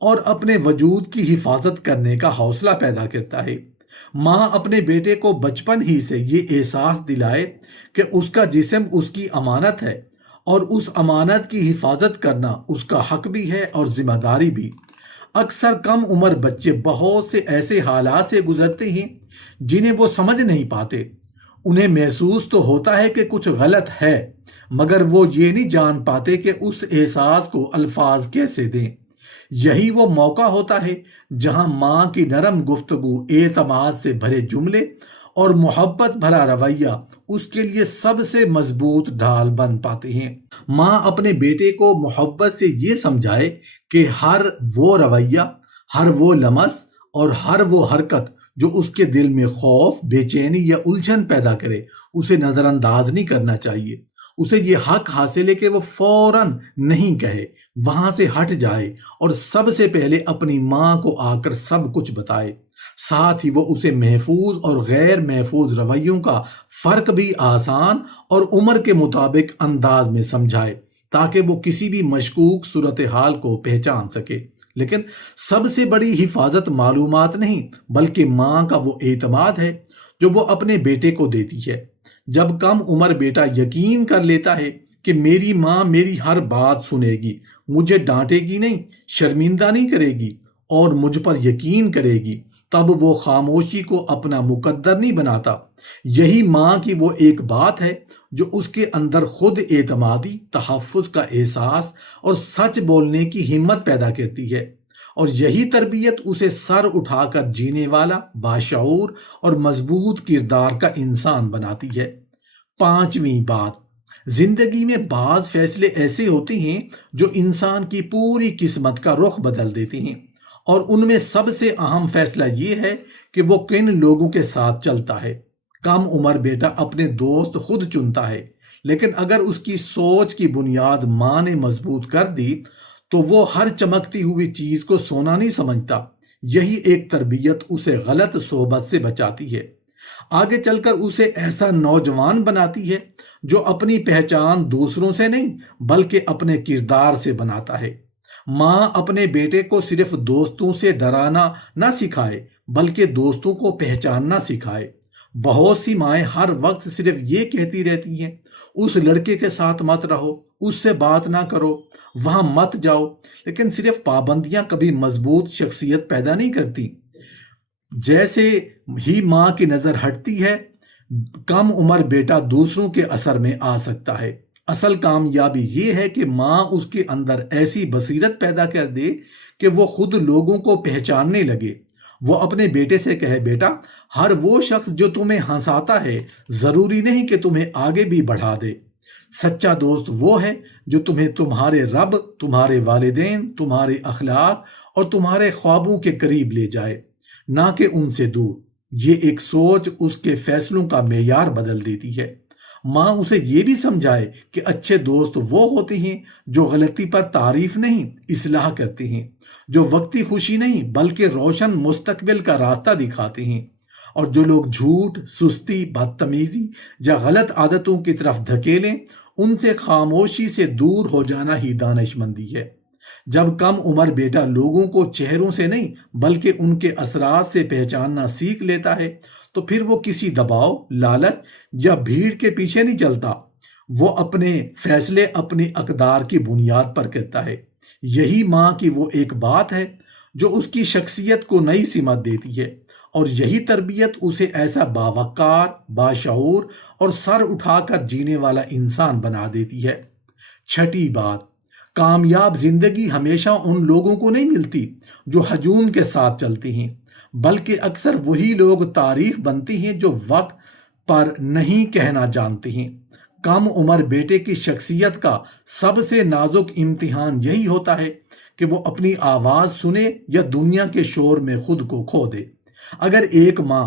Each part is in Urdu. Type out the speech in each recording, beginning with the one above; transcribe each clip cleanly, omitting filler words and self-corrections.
اور اپنے وجود کی حفاظت کرنے کا حوصلہ پیدا کرتا ہے۔ ماں اپنے بیٹے کو بچپن ہی سے یہ احساس دلائے کہ اس کا جسم اس کی امانت ہے اور اس امانت کی حفاظت کرنا اس کا حق بھی ہے اور ذمہ داری بھی۔ اکثر کم عمر بچے بہت سے ایسے حالات سے گزرتے ہیں جنہیں وہ سمجھ نہیں پاتے۔ انہیں محسوس تو ہوتا ہے کہ کچھ غلط ہے، مگر وہ یہ نہیں جان پاتے کہ اس احساس کو الفاظ کیسے دیں۔ یہی وہ موقع ہوتا ہے جہاں ماں کی نرم گفتگو، اعتماد سے بھرے جملے اور محبت بھرا رویہ اس کے لیے سب سے مضبوط ڈھال بن پاتے ہیں۔ ماں اپنے بیٹے کو محبت سے یہ سمجھائے کہ ہر وہ رویہ، ہر وہ لمس اور ہر وہ حرکت جو اس کے دل میں خوف، بے چینی یا الجھن پیدا کرے، اسے نظر انداز نہیں کرنا چاہیے۔ اسے یہ حق حاصل ہے کہ وہ فوراً نہیں کہے، وہاں سے ہٹ جائے اور سب سے پہلے اپنی ماں کو آ کر سب کچھ بتائے۔ ساتھ ہی وہ اسے محفوظ اور غیر محفوظ رویوں کا فرق بھی آسان اور عمر کے مطابق انداز میں سمجھائے، تاکہ وہ کسی بھی مشکوک صورتحال کو پہچان سکے۔ لیکن سب سے بڑی حفاظت معلومات نہیں، بلکہ ماں کا وہ اعتماد ہے جو وہ اپنے بیٹے کو دیتی ہے۔ جب کم عمر بیٹا یقین کر لیتا ہے کہ میری ماں میری ہر بات سنے گی، مجھے ڈانٹے گی نہیں، شرمندہ نہیں کرے گی اور مجھ پر یقین کرے گی، تب وہ خاموشی کو اپنا مقدر نہیں بناتا۔ یہی ماں کی وہ ایک بات ہے جو اس کے اندر خود اعتمادی، تحفظ کا احساس اور سچ بولنے کی ہمت پیدا کرتی ہے، اور یہی تربیت اسے سر اٹھا کر جینے والا، باشعور اور مضبوط کردار کا انسان بناتی ہے۔ پانچویں بات، زندگی میں بعض فیصلے ایسے ہوتے ہیں جو انسان کی پوری قسمت کا رخ بدل دیتے ہیں، اور ان میں سب سے اہم فیصلہ یہ ہے کہ وہ کن لوگوں کے ساتھ چلتا ہے۔ کم عمر بیٹا اپنے دوست خود چنتا ہے، لیکن اگر اس کی سوچ کی بنیاد ماں نے مضبوط کر دی تو وہ ہر چمکتی ہوئی چیز کو سونا نہیں سمجھتا۔ یہی ایک تربیت اسے غلط صحبت سے بچاتی ہے، آگے چل کر اسے ایسا نوجوان بناتی ہے جو اپنی پہچان دوسروں سے نہیں بلکہ اپنے کردار سے بناتا ہے۔ ماں اپنے بیٹے کو صرف دوستوں سے ڈرانا نہ سکھائے بلکہ دوستوں کو پہچاننا سکھائے۔ بہت سی مائیں ہر وقت صرف یہ کہتی رہتی ہیں، اس لڑکے کے ساتھ مت رہو، اس سے بات نہ کرو، وہاں مت جاؤ، لیکن صرف پابندیاں کبھی مضبوط شخصیت پیدا نہیں کرتی۔ جیسے ہی ماں کی نظر ہٹتی ہے، کم عمر بیٹا دوسروں کے اثر میں آ سکتا ہے۔ اصل کامیابی یہ ہے کہ ماں اس کے اندر ایسی بصیرت پیدا کر دے کہ وہ خود لوگوں کو پہچاننے لگے۔ وہ اپنے بیٹے سے کہے، بیٹا، ہر وہ شخص جو تمہیں ہنساتا ہے ضروری نہیں کہ تمہیں آگے بھی بڑھا دے۔ سچا دوست وہ ہے جو تمہیں تمہارے رب، تمہارے والدین، تمہارے اخلاق اور تمہارے خوابوں کے قریب لے جائے، نہ کہ ان سے دور۔ یہ ایک سوچ اس کے فیصلوں کا معیار بدل دیتی ہے۔ ماں اسے یہ بھی سمجھائے کہ اچھے دوست وہ ہوتے ہیں جو غلطی پر تعریف نہیں، اصلاح کرتے ہیں، جو وقتی خوشی نہیں بلکہ روشن مستقبل کا راستہ دکھاتے ہیں، اور جو لوگ جھوٹ، سستی، بدتمیزی یا غلط عادتوں کی طرف دھکیلیں، ان سے خاموشی سے دور ہو جانا ہی دانش مندی ہے۔ جب کم عمر بیٹا لوگوں کو چہروں سے نہیں بلکہ ان کے اثرات سے پہچاننا سیکھ لیتا ہے تو پھر وہ کسی دباؤ، لالچ یا بھیڑ کے پیچھے نہیں چلتا۔ وہ اپنے فیصلے اپنی اقدار کی بنیاد پر کرتا ہے۔ یہی ماں کی وہ ایک بات ہے جو اس کی شخصیت کو نئی سمت دیتی ہے، اور یہی تربیت اسے ایسا باوقار، باشعور اور سر اٹھا کر جینے والا انسان بنا دیتی ہے۔ چھٹی بات، کامیاب زندگی ہمیشہ ان لوگوں کو نہیں ملتی جو ہجوم کے ساتھ چلتے ہیں، بلکہ اکثر وہی لوگ تاریخ بنتے ہیں جو وقت پر نہیں کہنا جانتے ہیں۔ کم عمر بیٹے کی شخصیت کا سب سے نازک امتحان یہی ہوتا ہے کہ وہ اپنی آواز سنے یا دنیا کے شور میں خود کو کھو دے۔ اگر ایک ماں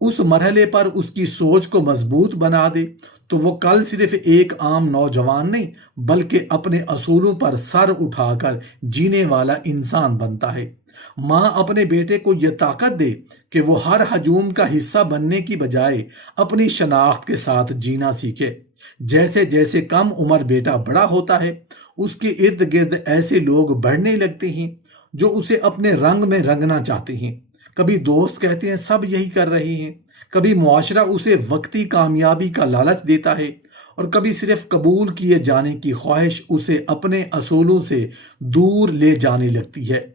اس مرحلے پر اس کی سوچ کو مضبوط بنا دے تو وہ کل صرف ایک عام نوجوان نہیں بلکہ اپنے اصولوں پر سر اٹھا کر جینے والا انسان بنتا ہے۔ ماں اپنے بیٹے کو یہ طاقت دے کہ وہ ہر ہجوم کا حصہ بننے کی بجائے اپنی شناخت کے ساتھ جینا سیکھے۔ جیسے جیسے کم عمر بیٹا بڑا ہوتا ہے، اس کے ارد گرد ایسے لوگ بڑھنے لگتے ہیں جو اسے اپنے رنگ میں رنگنا چاہتے ہیں۔ کبھی دوست کہتے ہیں سب یہی کر رہے ہیں، کبھی معاشرہ اسے وقتی کامیابی کا لالچ دیتا ہے، اور کبھی صرف قبول کیے جانے کی خواہش اسے اپنے اصولوں سے دور لے جانے لگتی ہے۔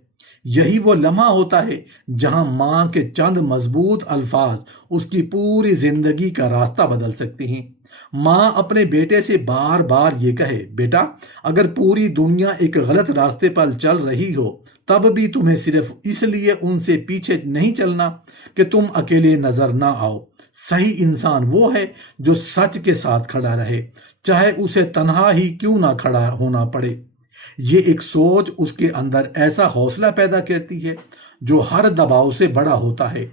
یہی وہ لمحہ ہوتا ہے جہاں ماں کے چند مضبوط الفاظ اس کی پوری زندگی کا راستہ بدل سکتے ہیں۔ ماں اپنے بیٹے سے بار بار یہ کہے، بیٹا اگر پوری دنیا ایک غلط راستے پر چل رہی ہو تب بھی تمہیں صرف اس لیے ان سے پیچھے نہیں چلنا کہ تم اکیلے نظر نہ آؤ۔ صحیح انسان وہ ہے جو سچ کے ساتھ کھڑا رہے، چاہے اسے تنہا ہی کیوں نہ کھڑا ہونا پڑے۔ یہ ایک سوچ اس کے اندر ایسا حوصلہ پیدا کرتی ہے جو ہر دباؤ سے بڑا ہوتا ہے۔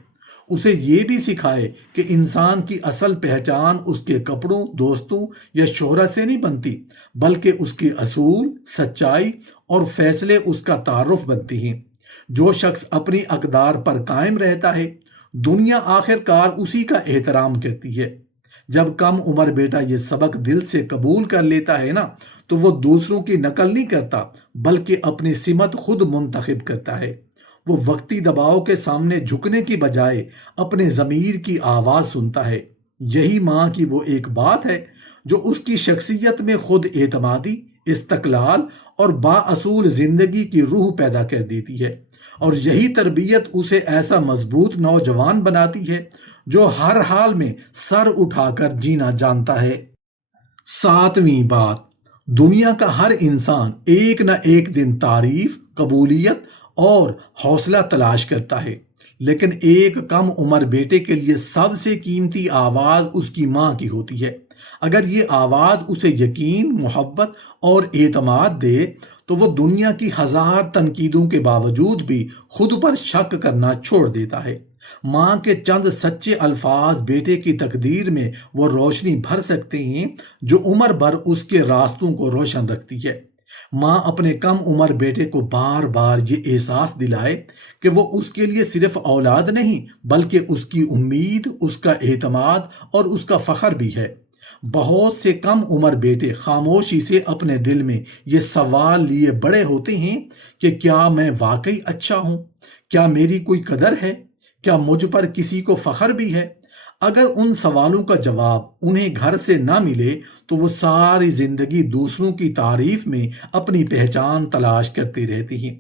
اسے یہ بھی سکھائے کہ انسان کی اصل پہچان اس کے کپڑوں، دوستوں یا شہرت سے نہیں بنتی، بلکہ اس کے اصول، سچائی اور فیصلے اس کا تعارف بنتے ہیں۔ جو شخص اپنی اقدار پر قائم رہتا ہے، دنیا آخر کار اسی کا احترام کرتی ہے۔ جب کم عمر بیٹا یہ سبق دل سے قبول کر لیتا ہے نا، تو وہ دوسروں کی نقل نہیں کرتا بلکہ اپنی سمت خود منتخب کرتا ہے۔ وہ وقتی دباؤ کے سامنے جھکنے کی بجائے اپنے ضمیر کی آواز سنتا ہے۔ یہی ماں کی وہ ایک بات ہے جو اس کی شخصیت میں خود اعتمادی، استقلال اور بااصول زندگی کی روح پیدا کر دیتی ہے، اور یہی تربیت اسے ایسا مضبوط نوجوان بناتی ہے جو ہر حال میں سر اٹھا کر جینا جانتا ہے۔ ساتویں بات، دنیا کا ہر انسان ایک نہ ایک دن تعریف، قبولیت اور حوصلہ تلاش کرتا ہے، لیکن ایک کم عمر بیٹے کے لیے سب سے قیمتی آواز اس کی ماں کی ہوتی ہے۔ اگر یہ آواز اسے یقین، محبت اور اعتماد دے تو وہ دنیا کی ہزار تنقیدوں کے باوجود بھی خود پر شک کرنا چھوڑ دیتا ہے۔ ماں کے چند سچے الفاظ بیٹے کی تقدیر میں وہ روشنی بھر سکتے ہیں جو عمر بھر اس کے راستوں کو روشن رکھتی ہے۔ ماں اپنے کم عمر بیٹے کو بار بار یہ احساس دلائے کہ وہ اس کے لیے صرف اولاد نہیں بلکہ اس کی امید، اس کا اعتماد اور اس کا فخر بھی ہے۔ بہت سے کم عمر بیٹے خاموشی سے اپنے دل میں یہ سوال لیے بڑے ہوتے ہیں کہ کیا میں واقعی اچھا ہوں؟ کیا میری کوئی قدر ہے؟ کیا مجھ پر کسی کو فخر بھی ہے؟ اگر ان سوالوں کا جواب انہیں گھر سے نہ ملے تو وہ ساری زندگی دوسروں کی تعریف میں اپنی پہچان تلاش کرتے رہتے ہیں۔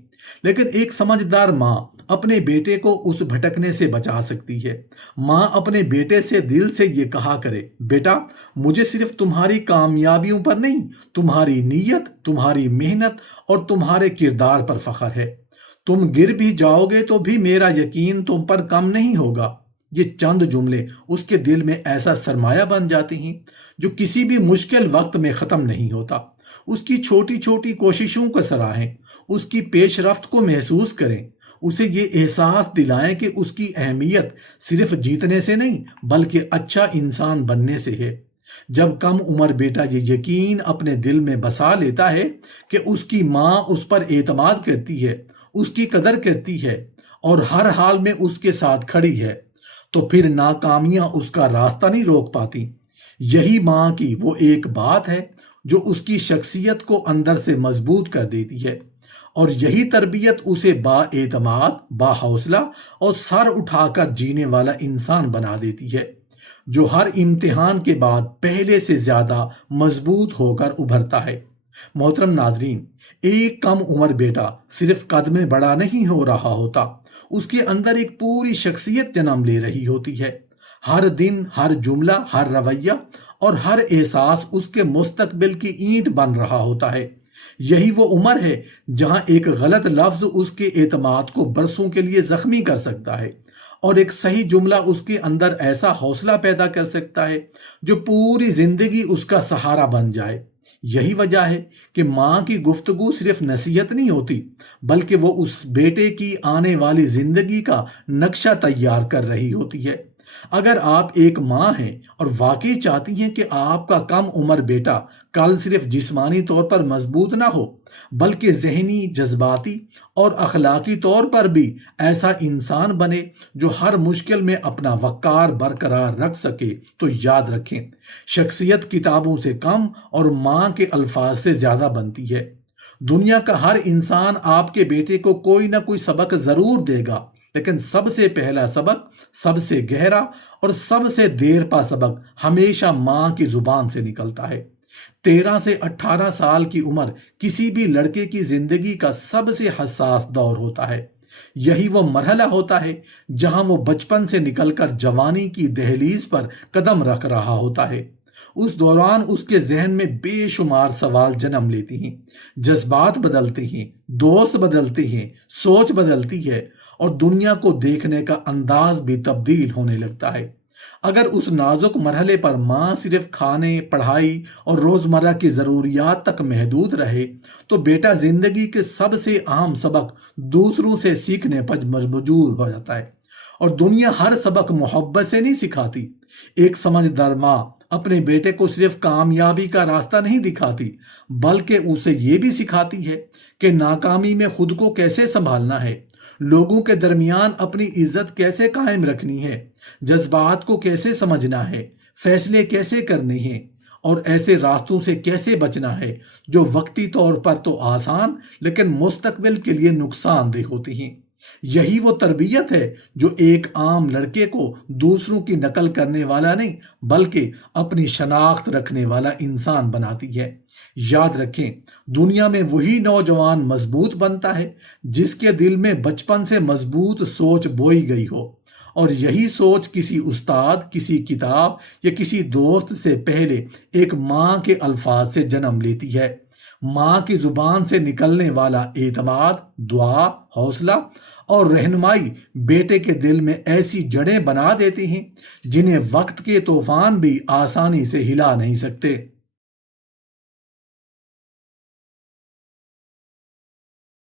لیکن ایک سمجھدار ماں اپنے بیٹے کو اس بھٹکنے سے بچا سکتی ہے۔ ماں اپنے بیٹے سے دل سے یہ کہا کرے، بیٹا مجھے صرف تمہاری کامیابیوں پر نہیں، تمہاری نیت، تمہاری محنت اور تمہارے کردار پر فخر ہے۔ تم گر بھی جاؤ گے تو بھی میرا یقین تم پر کم نہیں ہوگا۔ یہ چند جملے اس کے دل میں ایسا سرمایہ بن جاتے ہیں جو کسی بھی مشکل وقت میں ختم نہیں ہوتا۔ اس کی چھوٹی چھوٹی کوششوں کو سراہیں، اس کی پیش رفت کو محسوس کریں، اسے یہ احساس دلائیں کہ اس کی اہمیت صرف جیتنے سے نہیں بلکہ اچھا انسان بننے سے ہے۔ جب کم عمر بیٹا یہ یقین اپنے دل میں بسا لیتا ہے کہ اس کی ماں اس پر اعتماد کرتی ہے، اس کی قدر کرتی ہے اور ہر حال میں اس کے ساتھ کھڑی ہے، تو پھر ناکامیاں اس کا راستہ نہیں روک پاتی۔ یہی ماں کی وہ ایک بات ہے جو اس کی شخصیت کو اندر سے مضبوط کر دیتی ہے، اور یہی تربیت اسے با اعتماد، با حوصلہ اور سر اٹھا کر جینے والا انسان بنا دیتی ہے، جو ہر امتحان کے بعد پہلے سے زیادہ مضبوط ہو کر ابھرتا ہے۔ محترم ناظرین، ایک کم عمر بیٹا صرف قد میں بڑا نہیں ہو رہا ہوتا، اس کے اندر ایک پوری شخصیت جنم لے رہی ہوتی ہے۔ ہر دن، ہر جملہ، ہر رویہ اور ہر احساس اس کے مستقبل کی اینٹ بن رہا ہوتا ہے۔ یہی وہ عمر ہے جہاں ایک غلط لفظ اس کے اعتماد کو برسوں کے لیے زخمی کر سکتا ہے، اور ایک صحیح جملہ اس کے اندر ایسا حوصلہ پیدا کر سکتا ہے جو پوری زندگی اس کا سہارا بن جائے۔ یہی وجہ ہے کہ ماں کی گفتگو صرف نصیحت نہیں ہوتی بلکہ وہ اس بیٹے کی آنے والی زندگی کا نقشہ تیار کر رہی ہوتی ہے۔ اگر آپ ایک ماں ہیں اور واقعی چاہتی ہیں کہ آپ کا کم عمر بیٹا کل صرف جسمانی طور پر مضبوط نہ ہو بلکہ ذہنی، جذباتی اور اخلاقی طور پر بھی ایسا انسان بنے جو ہر مشکل میں اپنا وقار برقرار رکھ سکے، تو یاد رکھیں، شخصیت کتابوں سے کم اور ماں کے الفاظ سے زیادہ بنتی ہے۔ دنیا کا ہر انسان آپ کے بیٹے کو کوئی نہ کوئی سبق ضرور دے گا، لیکن سب سے پہلا سبق، سب سے گہرا اور سب سے دیر پا سبق ہمیشہ ماں کی زبان سے نکلتا ہے۔ 13 سے 18 سال کی عمر کسی بھی لڑکے کی زندگی کا سب سے حساس دور ہوتا ہے۔ یہی وہ مرحلہ ہوتا ہے جہاں وہ بچپن سے نکل کر جوانی کی دہلیز پر قدم رکھ رہا ہوتا ہے۔ اس دوران اس کے ذہن میں بے شمار سوال جنم لیتے ہیں، جذبات بدلتے ہیں، دوست بدلتے ہیں، سوچ بدلتی ہے اور دنیا کو دیکھنے کا انداز بھی تبدیل ہونے لگتا ہے۔ اگر اس نازک مرحلے پر ماں صرف کھانے، پڑھائی اور روزمرہ کی ضروریات تک محدود رہے تو بیٹا زندگی کے سب سے اہم سبق دوسروں سے سیکھنے پر مجبور ہو جاتا ہے۔ اور دنیا ہر سبق محبت سے نہیں سکھاتی۔ ایک سمجھدار ماں اپنے بیٹے کو صرف کامیابی کا راستہ نہیں دکھاتی، بلکہ اسے یہ بھی سکھاتی ہے کہ ناکامی میں خود کو کیسے سنبھالنا ہے، لوگوں کے درمیان اپنی عزت کیسے قائم رکھنی ہے، جذبات کو کیسے سمجھنا ہے، فیصلے کیسے کرنے ہیں اور ایسے راستوں سے کیسے بچنا ہے جو وقتی طور پر تو آسان لیکن مستقبل کے لیے نقصان دہ ہوتی ہیں۔ یہی وہ تربیت ہے جو ایک عام لڑکے کو دوسروں کی نقل کرنے والا نہیں بلکہ اپنی شناخت رکھنے والا انسان بناتی ہے۔ یاد رکھیں، دنیا میں وہی نوجوان مضبوط بنتا ہے جس کے دل میں بچپن سے مضبوط سوچ بوئی گئی ہو، اور یہی سوچ کسی استاد، کسی کتاب یا کسی دوست سے پہلے ایک ماں کے الفاظ سے جنم لیتی ہے۔ ماں کی زبان سے نکلنے والا اعتماد، دعا، حوصلہ اور رہنمائی بیٹے کے دل میں ایسی جڑیں بنا دیتی ہیں جنہیں وقت کے طوفان بھی آسانی سے ہلا نہیں سکتے۔